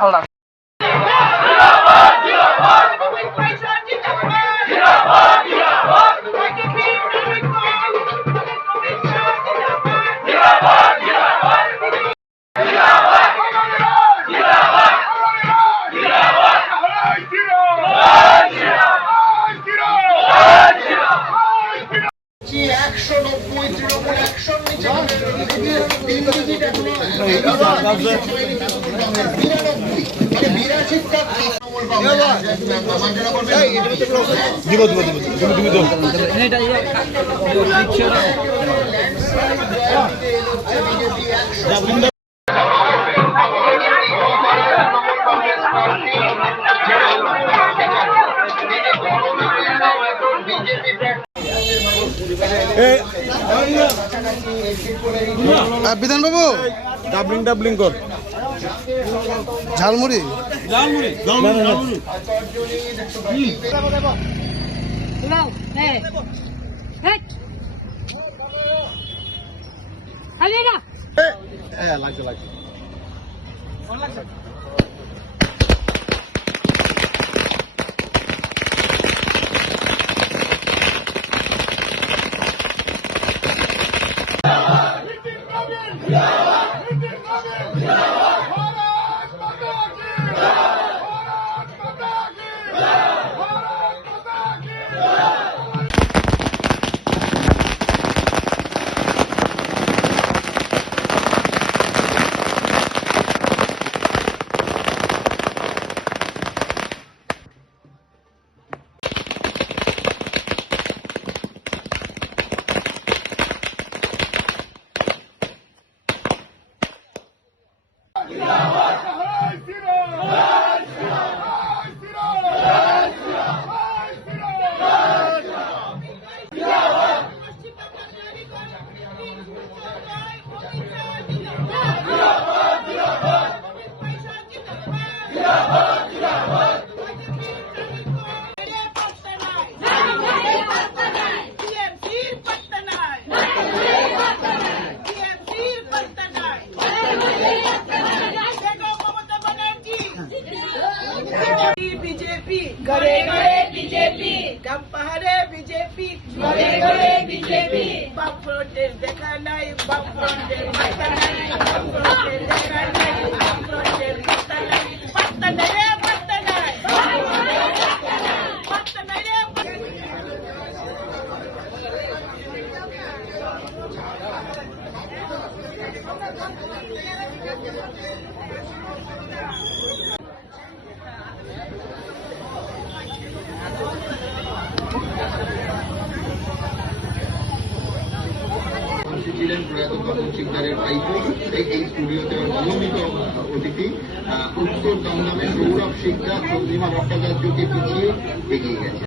হালদার। বিধান বাবু ডাবলিং কর ঝালমুড়ি লাগছে बीजेपी घरे घरे बीजेपी गम पहाड़े बीजेपी घरे घरे बीजेपी बाप प्रोटेस्ट देखा नहीं बाप प्रोटेस्ट पता नहीं बाप प्रोटेस्ट देखा नहीं बाप प्रोटेस्ट पता नहीं पता नहीं रे पता नहीं पता नहीं रे ছিলেন প্রয়াত তপন শিকদারের ভাইপো এই স্টুডিওতে নিয়মিত অতিথি উত্তর দমদমে সৌরভ শিকদার চন্দ্রিমা ভট্টাচার্যকে পিছিয়ে এগিয়ে গেছে।